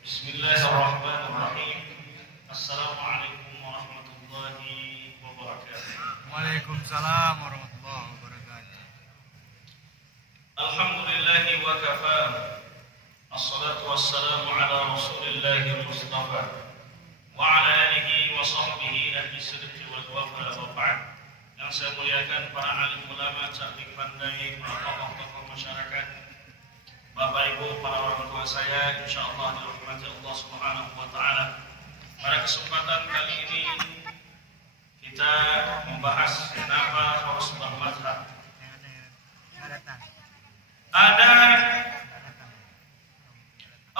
Bismillahirrahmanirrahim. Assalamualaikum warahmatullahi wabarakatuh. Waalaikumsalam warahmatullahi wabarakatuh. Alhamdulillahi wa kafa. Assalatu wassalamu ala rasulillahi mustafa wa ala alihi wa sahbihi ahli sidqi wal wafa wa ba'd. Yang saya muliakan para alim ulama, cerdik pandai, para tokoh-tokoh masyarakat, Bapak Ibu, para orang tua saya, insyaallah dirahmati Allah Subhanahu wa taala. Pada kesempatan kali ini kita membahas kenapa harus bermadzhab. Ada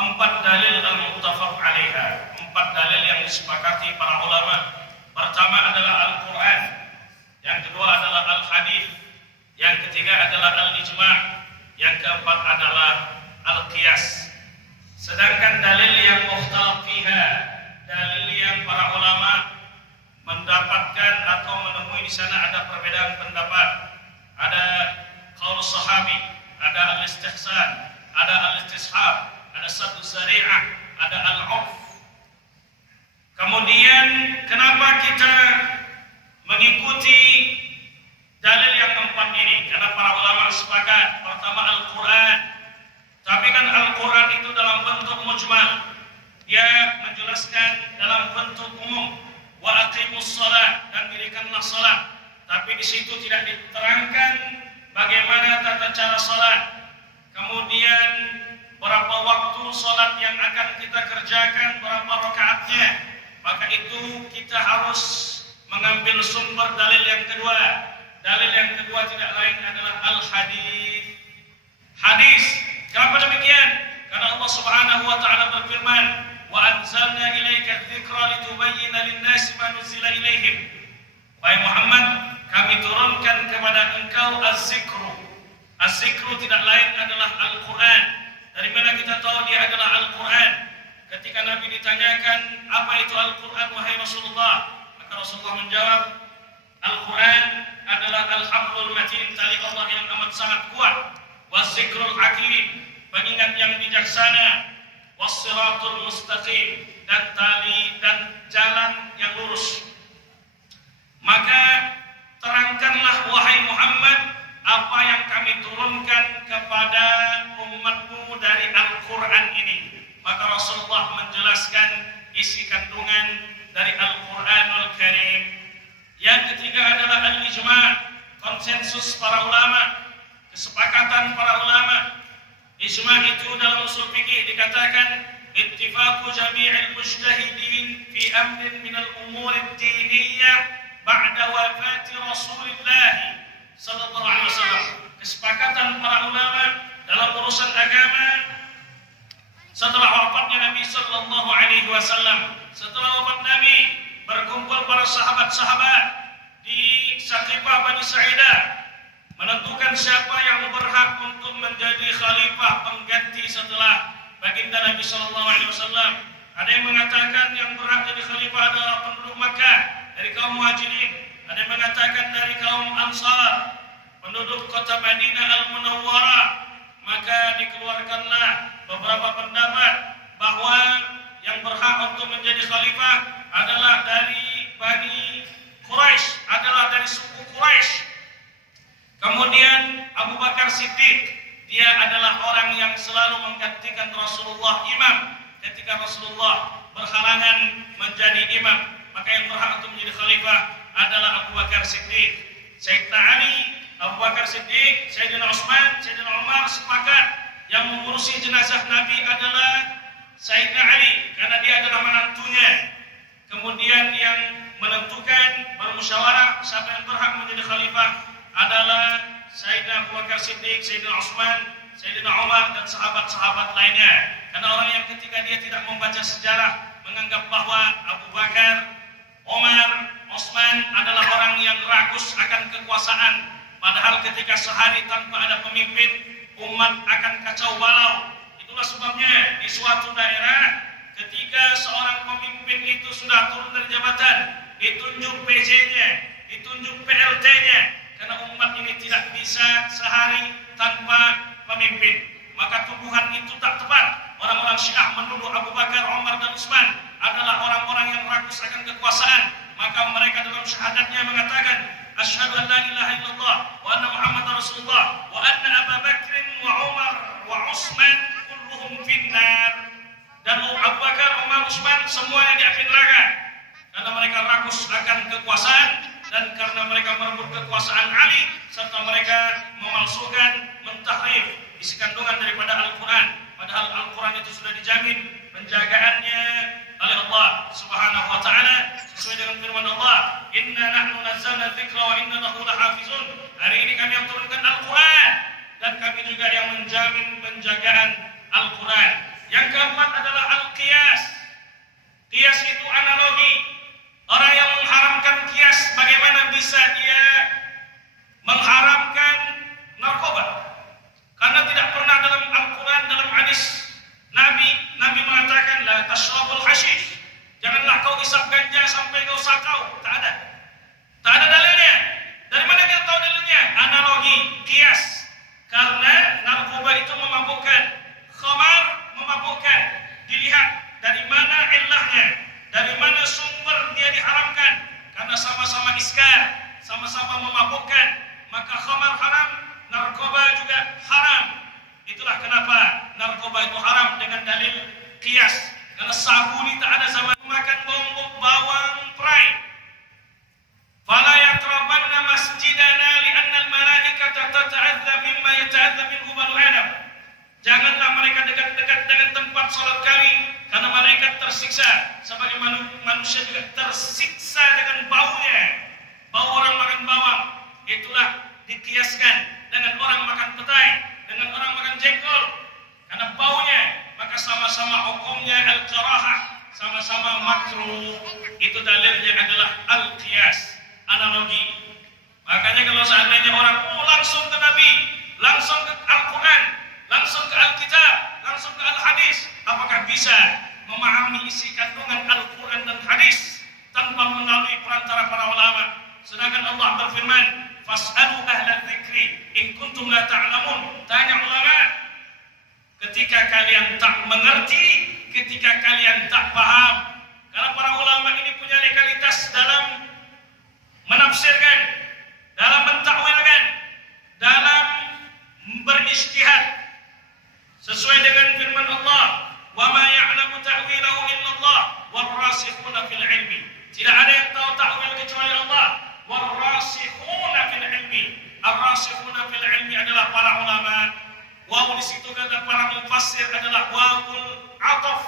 4 dalil al-muttafaq 'alaiha, 4 dalil yang disepakati para ulama. Pertama adalah Al-Qur'an, yang kedua adalah Al-Hadis, yang ketiga adalah Al-Ijma', yang keempat adalah Al-Qiyas. Sedangkan dalil yang mukhtalaf fiha, dalil yang para ulama mendapatkan atau menemui di sana ada perbedaan pendapat. Ada qaul sahabi, ada al-istihsan, ada al-istishab, ada satu syariah, ada al-'urf. Kemudian kenapa kita mengikuti dalil yang keempat ini? Karena para ulama sepakat, pertama Al-Quran. Tapi kan Al-Quran itu dalam bentuk mujmal, dia menjelaskan dalam bentuk umum. Wa aqimus shalah, dan dirikanlah salat. Tapi di situ tidak diterangkan bagaimana tata cara salat. Kemudian berapa waktu salat yang akan kita kerjakan, berapa rakaatnya. Maka itu kita harus mengambil sumber dalil yang kedua. Dalil yang kedua tidak lain adalah al-hadis. Hadis. Kenapa demikian? Karena Allah Subhanahu wa taala berfirman, "Wa anzalna ilaika dzikra litubayyana lin-nasi ma nuzila ilaihim." Wahai Muhammad, kami turunkan kepada engkau az-zikru. Az-zikru tidak lain adalah Al-Qur'an. Dari mana kita tahu dia adalah Al-Qur'an? Ketika Nabi ditanyakan, "Apa itu Al-Qur'an wahai Rasulullah?" Maka Rasulullah menjawab, Al-Quran adalah al-hablul matin, tali Allah yang amat sangat kuat, was-zikrul hakim, pengingat yang bijaksana, was-siratul mustaqim, dan tali dan jalan yang lurus. Maka terangkanlah wahai Muhammad apa yang kami turunkan kepada umatmu dari Al-Quran ini. Maka Rasulullah menjelaskan isi kandungan dari Al-Quranul Karim. Yang ketiga adalah al-ijma', konsensus para ulama, kesepakatan para ulama. Ijma' itu dalam usul fikih dikatakan ittifaqu jami'il mujtahidin fi amrin minal umur ad-diniyah ba'da wafati Rasulillah sallallahu alaihi wasallam. Kesepakatan para ulama dalam urusan agama setelah wafatnya Nabi sallallahu alaihi wasallam. Setelah wafat Nabi, berkumpul para sahabat-sahabat di Saqifah Bani Sa'idah menentukan siapa yang berhak untuk menjadi khalifah pengganti setelah baginda Nabi sallallahu alaihi wasallam. Ada yang mengatakan yang berhak jadi khalifah adalah penduduk Makkah dari kaum Muhajirin. Ada yang mengatakan dari kaum Ansar, penduduk kota Madinah Al-Munawwarah. Maka dikeluarkanlah beberapa pendapat bahwa yang berhak untuk menjadi khalifah adalah dari Bani Quraisy, adalah dari suku Quraisy. Kemudian Abu Bakar Siddiq, dia adalah orang yang selalu menggantikan Rasulullah imam ketika Rasulullah berhalangan menjadi imam. Maka yang berhak untuk menjadi khalifah adalah Abu Bakar Siddiq. Sayyidina Ali, Abu Bakar Siddiq, Sayyidina Utsman, Sayyidina Umar sepakat yang mengurusi jenazah Nabi adalah Sayyidina Ali, karena dia adalah menantunya. Kemudian yang menentukan, bermusyawarah siapa yang berhak menjadi khalifah adalah Sayyidina Abu Bakar Siddiq, Sayyidina Utsman, Sayyidina Umar, dan sahabat-sahabat lainnya. Karena orang yang ketika dia tidak membaca sejarah menganggap bahwa Abu Bakar, Umar, Utsman adalah orang yang rakus akan kekuasaan. Padahal ketika sehari tanpa ada pemimpin, umat akan kacau balau. Itulah sebabnya di suatu daerah ketika seorang pemimpin itu sudah turun dari jabatan, ditunjuk PJ-nya, ditunjuk PLT-nya, karena umat ini tidak bisa sehari tanpa pemimpin. Maka tuduhan itu tak tepat. orang-orang Syiah menuduh Abu Bakar, Umar dan Utsman adalah orang-orang yang rakus akan kekuasaan, maka mereka dalam syahadatnya mengatakan asyhadu an la ilaha illallah wa anna Muhammadar Rasulullah wa anna Abu Bakr wa Umar wa Utsman kulluhum finnar. Dan Abu Bakar, Umar, Utsman semuanya di api neraka karena mereka rakus akan kekuasaan dan karena mereka merebut kekuasaan Ali serta mereka memalsukan, mentahrif isi kandungan daripada Al-Quran, padahal Al-Quran itu sudah dijamin penjagaannya oleh Allah Subhanahu wa taala sesuai dengan firman Allah, "Inna nahnu nazzalna dzikra wa inna lahu lahafizun." Hari ini kami yang turunkan Al-Quran dan kami juga yang menjamin penjagaan Al-Quran. Yang keempat adalah al-qiyas. Qiyas itu analogi. Orang yang mengharamkan qiyas, bagaimana bisa dia mengharamkan narkoba? Karena tidak pernah dalam Al-Quran, dalam hadis Nabi mengatakan la tashrabul hashish. Janganlah kau isap ganja sampai kau sakau. Tak ada. Tak ada dalilnya. Dari mana kita tahu dalilnya? Analogi, qiyas. Karena narkoba itu memabukkan, khamar memabukkan. Dilihat dari mana ilahnya, dari mana sumber dia diharamkan. Karena sama-sama iskar, sama-sama memabukkan, maka khamar haram, narkoba juga haram. Itulah kenapa narkoba itu haram dengan dalil qiyas. Karena sabuni tak ada zaman makan bawang perai. Fala yaqrabanna masjidana li'anna al-malaikata tata'adza mimma yata'adza minhu banu Adam. Janganlah mereka dekat-dekat dengan tempat salat kami karena malaikat tersiksa sebagai manusia juga tersiksa dengan baunya. Bau orang makan bawang itulah dikiaskan dengan orang makan petai, dengan orang makan jengkol. Karena baunya, maka sama-sama hukumnya al-karahah, sama-sama makruh. Itu dalilnya adalah al-qiyas, analogi. Makanya kalau seandainya orang langsung ke Nabi, langsung ke Al-Quran, langsung ke Alkitab, langsung ke Al-Hadis, apakah bisa memahami isi kandungan Al-Quran dan Hadis tanpa melalui perantara para ulama? Sedangkan Allah berfirman, fas'alu ahla dzikri in kuntum la ta'lamun. Tanya ulama ketika kalian tak mengerti, ketika kalian tak paham. Karena para ulama ini punya legalitas dalam menafsirkan, dalam mentakwilkan, dalam berijtihad sesuai dengan firman Allah, wa ma ya'lamu ta'wilahu illallah warasikhuna fil ilmi. Tidak ada yang tahu takwil kecuali Allah. Warasikhuna fil ilmi. Ar-rasikhuna fil ilmi adalah para ulama. Waw di situ kata para mufassir adalah wawul ataf,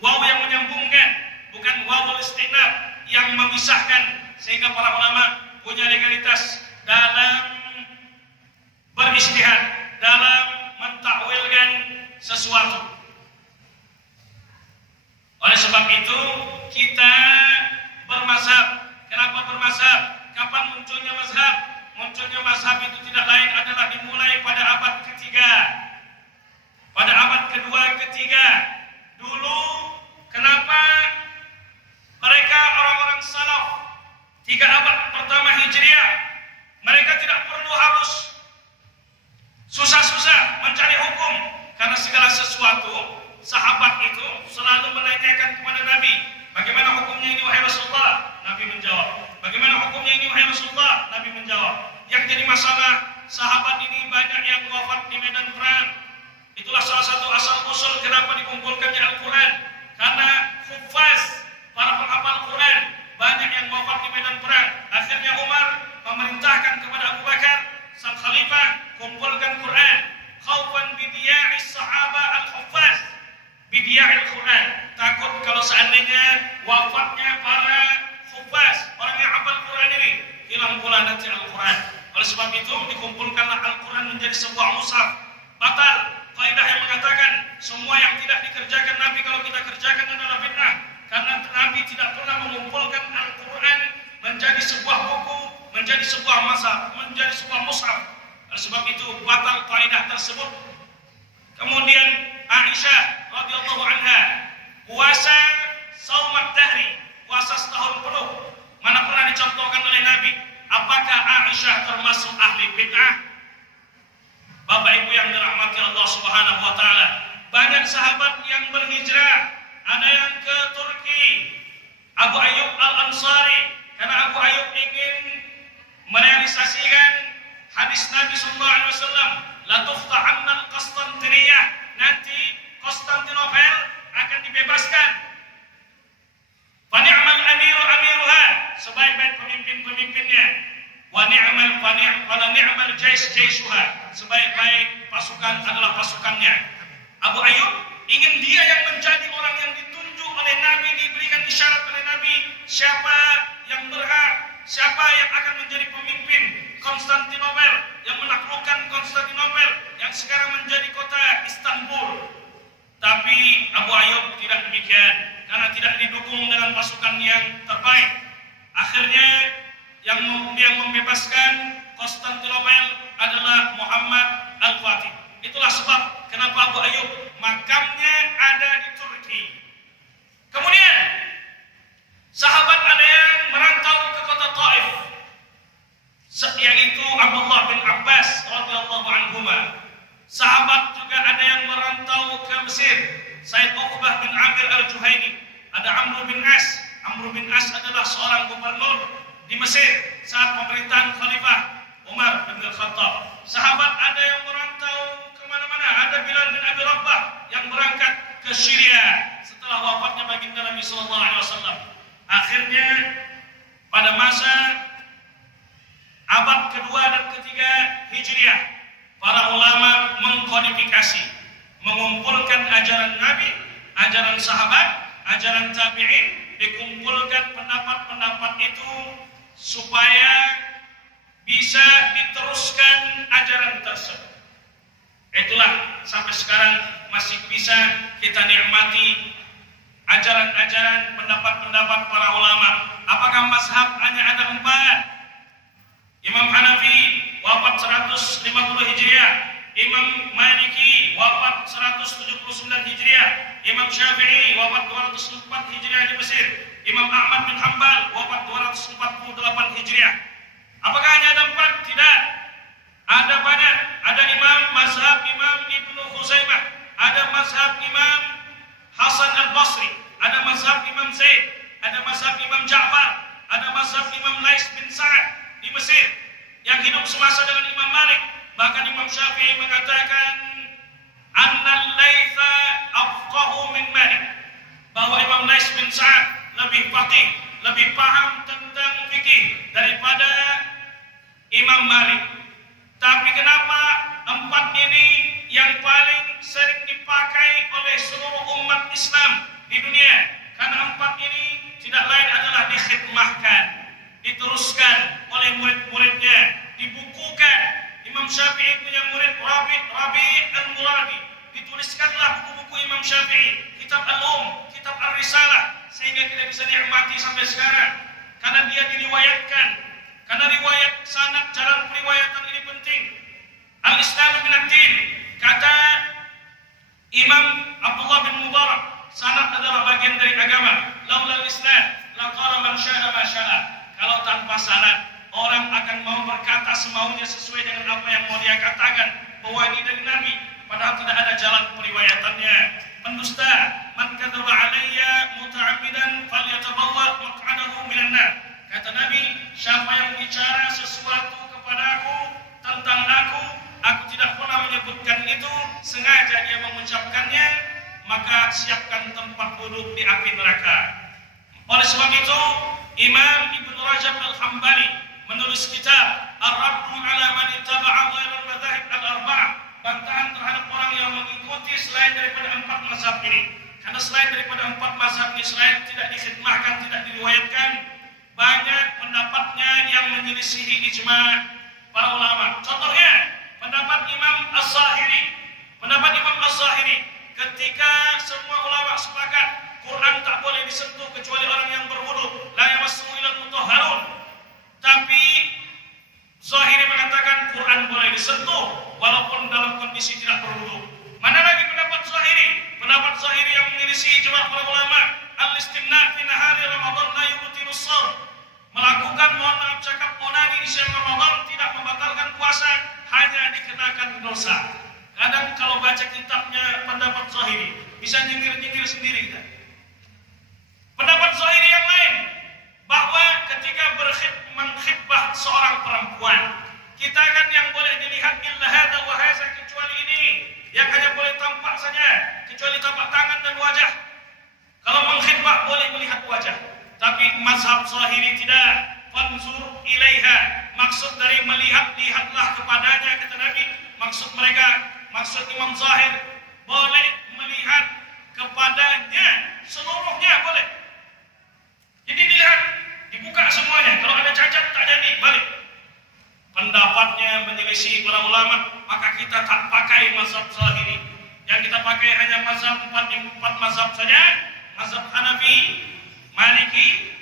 waw yang menyambungkan, bukan wawul istinab yang memisahkan. Sehingga para ulama punya legalitas dalam berijtihad, dalam mentakwilkan sesuatu. Oleh sebab itu kita bermazhab. Kenapa bermazhab? Kapan munculnya mazhab? Munculnya mazhab itu tidak lain adalah dimulai pada abad ketiga, pada abad kedua, ketiga. Dulu kenapa mereka orang-orang salaf 3 abad pertama Hijriah mereka tidak perlu harus susah-susah mencari hukum, karena segala sesuatu sahabat itu selalu menanyakan kepada Nabi, bagaimana hukumnya ini wahai Rasulullah? Nabi menjawab. Bagaimana hukumnya ini wahai Rasulullah? Nabi menjawab. Yang jadi masalah, sahabat ini banyak yang wafat di medan perang. Itulah salah satu asal usul kenapa dikumpulkannya Al-Quran. Karena hufaz, para penghafal Quran, banyak yang wafat di medan perang. Akhirnya Umar memerintahkan kepada Abu Bakar, sang khalifah, kumpulkan Quran. Khaufan bidiya'is sahaba al-hufaz, bidiya'il Quran. Takut kalau seandainya wafatnya para hufaz, orang yang hafal Quran ini, hilang pula nanti Al-Quran. Oleh sebab itu dikumpulkanlah Al-Quran menjadi sebuah mushaf. Batal kaidah yang mengatakan semua yang tidak dikerjakan Nabi kalau kita kerjakan adalah fitnah. Karena Nabi tidak pernah mengumpulkan Al-Quran menjadi sebuah buku, menjadi sebuah mushaf, menjadi sebuah mushaf. Oleh sebab itu batal kaidah tersebut. Kemudian Aisyah radhiyallahu anha puasa saumat dahri, puasa setahun penuh. Mana pernah dicontohkan oleh Nabi? Apakah Aisyah termasuk ahli bid'ah? Bapak Ibu yang dirahmati Allah Subhanahu wa taala, banyak sahabat yang berhijrah, ada yang ke Turki, Abu Ayyub Al-Ansari, karena Abu Ayyub ingin merealisasikan hadis Nabi SAW, la tuftahanna al-Qastantiniyah, nanti Konstantinopel akan dibebaskan. Fa ni'mal amiru amiruha, sebaik-baik pemimpin-pemimpinnya. Wa ni'mal jaisuha, sebaik-baik pasukan adalah pasukannya. Abu Ayyub ingin dia yang menjadi orang yang ditunjuk oleh Nabi, diberikan isyarat oleh Nabi, siapa yang berhak, siapa yang akan menjadi pemimpin Konstantinopel, yang menaklukkan Konstantinopel yang sekarang menjadi kota Istanbul. Tapi Abu Ayyub tidak demikian, karena tidak didukung dengan pasukan yang terbaik. Akhirnya yang membebaskan Konstantinopel adalah Muhammad Al-Fatih. Itulah sebab kenapa Abu Ayyub makamnya ada di Turki. Kemudian sahabat ada yang merantau ke kota Taif, yaitu Abdullah bin Abbas radhiyallahu anhuma. Sahabat juga ada yang merantau ke Mesir, Said Uqbah bin Amir Al-Juhaini. Ada Amr bin As. Amr bin As adalah seorang gubernur di Mesir saat pemerintahan Khalifah Umar bin Khattab. Sahabat ada yang merantau kemana-mana. Ada Bilal bin Abi Rabah yang berangkat ke Syria setelah wafatnya baginda Nabi SAW. Akhirnya pada masa abad kedua dan ketiga Hijriah, para ulama mengkodifikasi, mengumpulkan ajaran Nabi, ajaran sahabat, ajaran tabi'in, dikumpulkan pendapat-pendapat itu supaya bisa diteruskan ajaran tersebut. Itulah sampai sekarang masih bisa kita nikmati ajaran-ajaran, pendapat-pendapat para ulama. Apakah mazhab hanya ada 4? Imam Hanafi wafat 150 Hijriah, Imam Maliki wafat 179 Hijriah, Imam Syafi'i wafat 204 Hijriah di Mesir, Imam Ahmad bin Hanbal wafat 248 Hijriah. Apakah hanya ada 4? Tidak. Ada banyak. Ada Imam mazhab Imam Ibnu Khuzaimah, ada mazhab Imam Hasan Al-Basri, ada mazhab Imam Zaid, ada mazhab Imam Ja'far, ada mazhab Imam Lais bin Sa'ad di Mesir yang hidup semasa dengan Imam Malik. Bahkan Imam Syafi'i mengatakan annal Laitha afqahu min Malik, bahwa Imam Lais bin Sa'ad lebih faqih, lebih paham tentang fikih daripada Imam Malik. Tapi kenapa 4 ini yang paling sering dipakai oleh seluruh umat Islam di dunia? Karena 4 ini tidak lain adalah dikhidmahkan, diteruskan oleh murid-muridnya, dibukukan. Imam Syafi'i punya murid Rabi' Al-Muradi. Dituliskanlah buku-buku Imam Syafi'i, kitab kitab Ar-Risalah, sehingga kita bisa nikmati sampai sekarang. Karena dia diriwayatkan. Karena riwayat sanad, jalan periwayatan ini penting. Al-Islam bin ad-din, kata Imam Abdullah bin Mubarak, sanad adalah bagian dari agama. Laulal Islam laqala man syaa ma syaa. Kalau tanpa sanad, orang akan mau berkata semaunya sesuai dengan apa yang mau dia katakan, bahwa ini dari Nabi, padahal tidak ada jalan periwayatannya. Pendusta, man kadzaba alayya muta'ammidan falyatabawwa maq'adahu minan nar. Kata Nabi, siapa yang bicara sesuatu kepadaku tentang aku tidak pernah menyebutkan itu, sengaja dia mengucapkannya, maka siapkan tempat duduk di api neraka. Oleh sebab itu, Imam Ibnu Rajab Al-Hambali menulis kitab Ar-Raddu ala man ittaba'a ghairal madzahib al-arba'ah, bantahan terhadap orang yang mengikuti selain daripada 4 mazhab ini. Karena selain daripada 4 mazhab ini, selain tidak dikhidmahkan, tidak diriwayatkan, banyak pendapatnya yang menyelisihi ijma' para ulama. Contohnya pendapat Imam Az-Zahiri. Pendapat Imam Az-Zahiri, ketika semua ulama sepakat Quran tak boleh disentuh kecuali orang yang berwudu, la yamassuhu illal mutahharun. Tapi Zahiri mengatakan Quran boleh disentuh walaupun dalam kondisi tidak berwudu. Mana lagi pendapat Zahiri? Pendapat Zahiri yang menyelisih ijma' para ulama, al-istimna' fi nahari Ramadan la yubtilu shaum. Melakukan cakap onani di siang Ramadan tidak membatalkan puasa, hanya dikenakan dosa. Kadang kalau baca kitabnya pendapat Zahiri, bisa nyindir-nyindir sendiri kita. Pendapat Zahiri yang lain, bahwa ketika mengkhitbah seorang perempuan, kita kan yang boleh dilihat illa hadza wa hadza, kecuali ini yang hanya boleh tampak saja, kecuali tapak tangan dan wajah. Kalau mengkhitbah boleh melihat wajah, tapi mazhab Zahiri tidak. Fanzur ilaiha, maksud dari melihat, lihatlah kepadanya, kata Nabi. Maksud Imam Zahir, boleh melihat kepadanya seluruhnya boleh. Jadi dilihat, dibuka semuanya. Kalau ada cacat tak jadi, balik. Pendapatnya menyelisih para ulama, maka kita tak pakai mazhab Zahiri. Yang kita pakai hanya empat mazhab saja. Mazhab Hanafi, Maliki,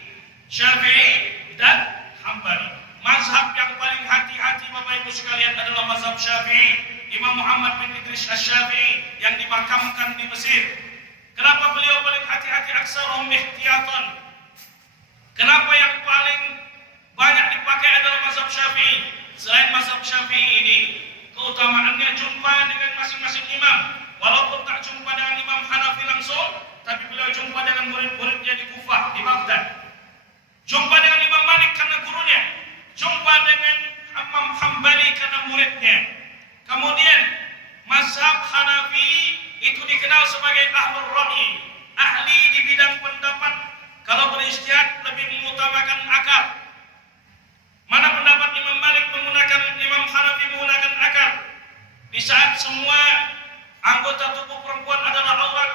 Syafi'i, dan Hambali. Mazhab yang paling hati-hati Bapak Ibu sekalian adalah mazhab Syafi'i. Imam Muhammad bin Idris Asy-Syafi'i yang dimakamkan di Mesir. Kenapa beliau paling hati-hati? Aksaruhum ihtiyatan. Kenapa yang paling banyak dipakai adalah mazhab Syafi'i? Selain mazhab Syafi'i ini, keutamaannya jumpa dengan masing-masing imam. Walaupun tak jumpa dengan Imam Hanafi langsung, tapi beliau jumpa dengan murid-muridnya di Kufah, di Baghdad. Jumpa dengan Imam Malik karena gurunya, jumpa dengan Imam Hambali karena muridnya. Kemudian mazhab Hanafi itu dikenal sebagai ahlur ra'yi, ahli di bidang pendapat. Kalau berijtihad lebih mengutamakan akal. Mana pendapat Imam Malik menggunakan, Imam Hanafi menggunakan akal. Di saat semua anggota tubuh perempuan adalah aurat,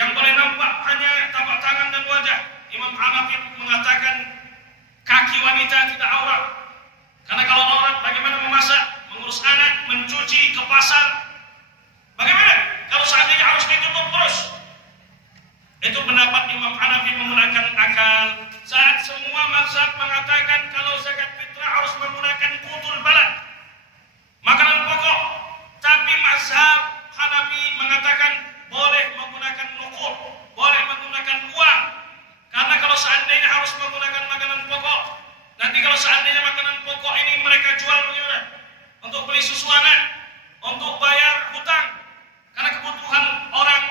yang boleh nampak hanya tapak tangan dan wajah, Imam Hanafi mengatakan kaki wanita tidak aurat. Karena kalau aurat bagaimana memasak, mengurus anak, mencuci, ke pasar? Bagaimana kalau seandainya harus ditutup terus? Itu pendapat Imam Hanafi menggunakan akal. Saat semua mazhab mengatakan kalau zakat fitrah harus menggunakan qutul balad, makanan pokok. Tapi mazhab Hanafi mengatakan boleh menggunakan nuqud, boleh menggunakan uang. Karena kalau seandainya harus menggunakan makanan pokok, nanti kalau seandainya makanan pokok ini mereka jual bagaimana? Untuk beli susu anak, untuk bayar hutang. Karena kebutuhan orang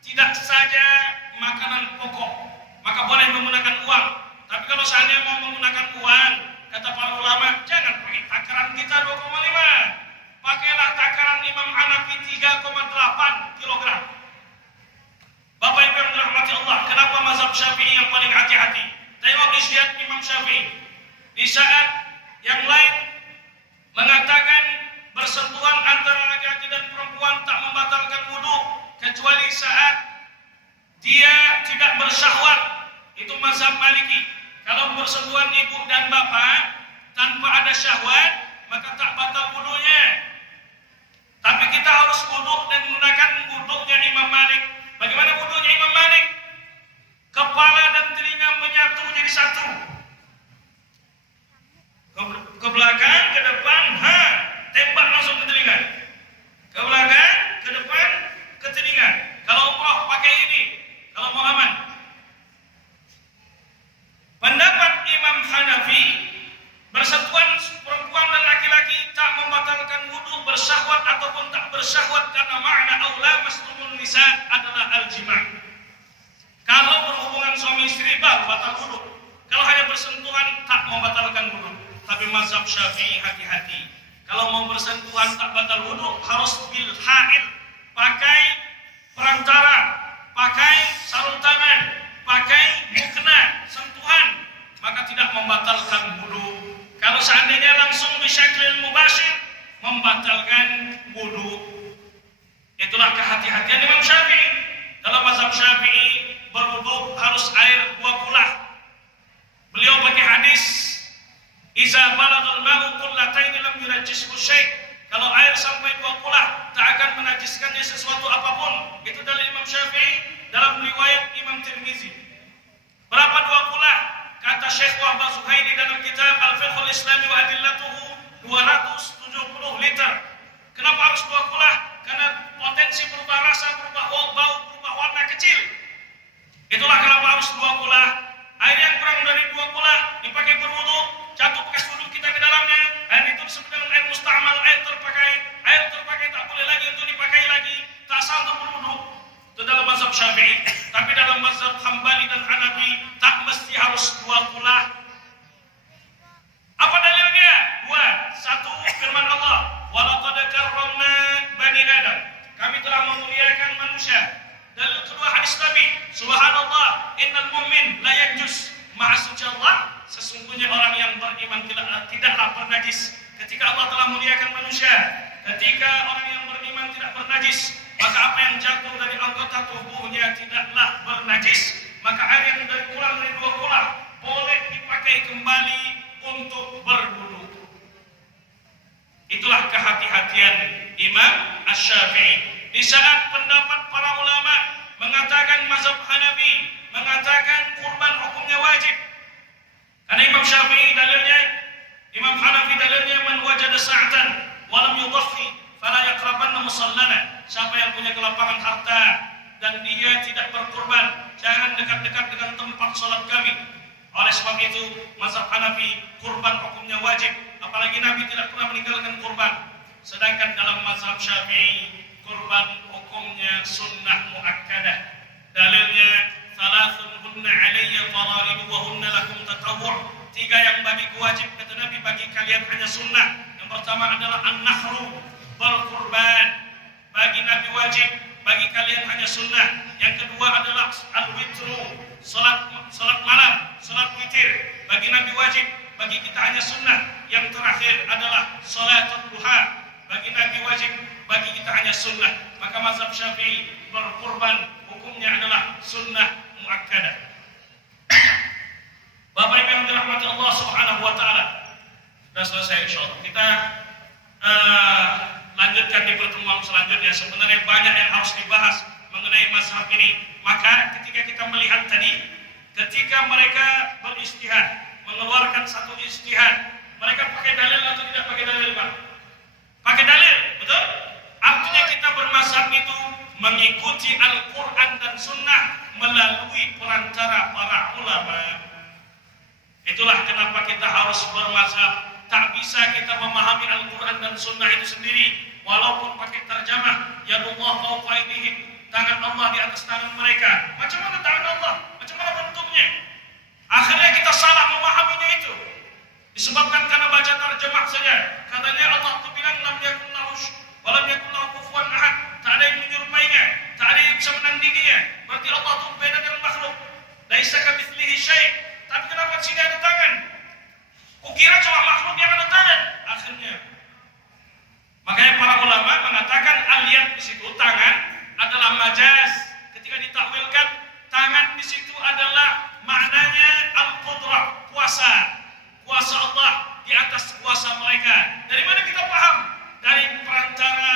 tidak saja makanan pokok, maka boleh menggunakan uang. Tapi kalau seandainya mau menggunakan uang, kata para ulama, jangan pakai takaran kita 2,5. Pakailah takaran Imam Hanafi 3,8 kg. Bapak Ibu yang dirahmati Allah, kenapa mazhab Syafi'i yang paling hati-hati? Tengok ijtihad Imam Syafi'i. Di saat yang lain mengatakan bersentuhan antara laki-laki dan perempuan tak membatalkan wudu kecuali saat dia tidak bersyahwat. Itu mazhab Maliki. Kalau bersentuhan ibu dan bapak tanpa ada syahwat, maka tak batal wudunya. Tapi kita harus wudu dan menggunakan wudunya Imam Malik. Bagaimana wudunya Imam Malik? Kepala dan telinga menyatu jadi satu. Ke belakang, ke depan, tembak langsung ke telinga. Ke belakang, ke depan, ke telinga. Kalau umrah pakai ini, kalau mau aman. Pendapat Imam Hanafi, bersentuhan perempuan dan laki-laki tak membatalkan wudu, bersyahwat ataupun tak bersyahwat, karena makna aula masrumun nisa adalah al-jima'. Kalau berhubungan suami istri baru batal wudu. Kalau hanya bersentuhan tak membatalkan wudu. Tapi mazhab Syafi'i hati-hati. Kalau mau bersentuhan tak batal wudu, harus bil ha'il, pakai perantara, pakai sarung tangan, pakai mukna, sentuhan, maka tidak membatalkan wudu. Kalau seandainya langsung bisyaklil mubashir, membatalkan wudu. Itulah kehati-hatian Imam Syafi'i. Dalam mazhab Syafi'i berwudu harus air 2 kulah. Beliau pakai hadis iza baladul ma'u qullatayn lam yunajjishu syai'. Kalau air sampai 2 kulah tak akan menajiskannya sesuatu apapun. Itu dari Imam Syafi'i dalam riwayat Imam Tirmizi. Berapa 2 kulah? Kata Syekh Wahbah Zuhaili dalam kitab Al-Fiqhul Islami wa Adillatuhu, 270 liter. Kenapa harus 2 kulah? Karena potensi berubah rasa, berubah bau, berubah warna kecil. Itulah kenapa harus 2 kulah. Air yang kurang dari 2 kulah dipakai berwudu, jatuh bekas wudu kita ke dalamnya. Air itu disebut dengan air musta'mal, air terpakai. Air terpakai tak boleh lagi untuk dipakai Tapi dalam mazhab Hambali dan Hanafi tak mesti harus 2 kulah. Apa dalilnya? 2. 1 firman Allah, walaqad karramna bani Adam. Kami telah memuliakan manusia. Dalil kedua hadis Nabi, subhanallah innal mu'min la yanjus. Maha suci Allah, sesungguhnya orang yang beriman tidaklah bernajis. Ketika Allah telah muliakan manusia, ketika orang yang beriman tidak bernajis, maka apa yang jatuh dari anggota tubuhnya tidaklah bernajis. Maka air yang kurang dari 2 kulah boleh dipakai kembali untuk berwudu. Itulah kehati-hatian Imam Asy-Syafi'i. Di saat pendapat para ulama mengatakan mazhab Hanafi mengatakan kurban hukumnya wajib. Karena Imam Syafi'i dalilnya, Imam Hanafi dalilnya, man wajada sa'atan wa lam yudhhi fala yaqrabanna musallana. Siapa yang punya kelapangan harta dan dia tidak berkurban, jangan dekat-dekat dengan tempat salat kami. Oleh sebab itu, mazhab Hanafi kurban hukumnya wajib, apalagi Nabi tidak pernah meninggalkan kurban. Sedangkan dalam mazhab Syafi'i, kurban hukumnya sunnah muakkadah. Dalilnya, salasun hunna alayya faraidu wa hunna lakum tatawwu'. 3 yang bagiku wajib, kata Nabi, bagi kalian hanya sunnah. Yang pertama adalah an-nahru, berkurban. Bagi Nabi wajib, bagi kalian hanya sunnah. Yang kedua adalah al-witru, salat malam, salat witir. Bagi Nabi wajib, bagi kita hanya sunnah. Yang terakhir adalah salatul duha. Bagi Nabi wajib, bagi kita hanya sunnah. Maka mazhab Syafi'i berkurban hukumnya adalah sunnah muakkadah. Bapak Ibu yang dirahmati Allah Subhanahu wa taala. Sudah selesai insyaallah. Kita lanjutkan di pertemuan selanjutnya. Sebenarnya banyak yang harus dibahas mengenai mazhab ini. Maka ketika kita melihat tadi, ketika mereka beristihad, mengeluarkan satu istihad, mereka pakai dalil atau tidak pakai dalil, Pak? Pakai dalil, betul? Artinya kita bermazhab itu mengikuti Al-Quran dan Sunnah melalui perantara para ulama. Itulah kenapa kita harus bermazhab. Tak bisa kita memahami Al-Quran dan Sunnah itu sendiri, walaupun pakai terjemah yadullah fawqa aydihim, tangan Allah di atas tangan mereka. Macam mana tangan Allah? Macam mana bentuknya? Akhirnya kita salah memahaminya itu, disebabkan karena baca terjemah saja. Katanya Allah itu bilang lam yakun lahu wa lam yakun lahu kufuwan ahad, tak ada yang menyerupainya, tak ada yang bisa menandinginya. Berarti Allah itu beda dengan makhluk. Laisa kamitslihi syai'. Tapi kenapa sini ada tangan? Kukira cuma makhluk yang ada tangan. Akhirnya, makanya para ulama mengatakan al-yad di situ, tangan adalah majaz. Ketika ditakwilkan, tangan di situ adalah maknanya al-qudrah, kuasa. Kuasa Allah di atas kuasa mereka. Dari mana kita paham? Dari perantara,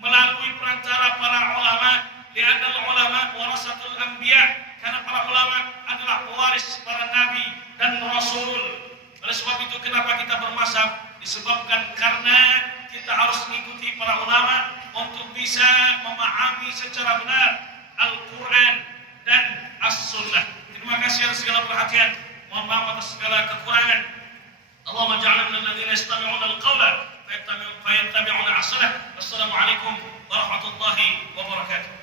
melalui perantara para ulama. Li'anal ulama warasatul anbiya. Karena para ulama adalah pewaris para nabi dan rasul. Oleh sebab itu kenapa kita bermazhab? Disebabkan karena kita harus mengikuti para ulama untuk bisa memahami secara benar Al-Quran dan As-Sunnah. Terima kasih atas segala perhatian. Mohon maaf atas segala kekurangan. Allahumma ja'alna minal ladzina yastami'una al-qawla fayattabi'una ahsanah. Wassalamualaikum warahmatullahi wabarakatuh.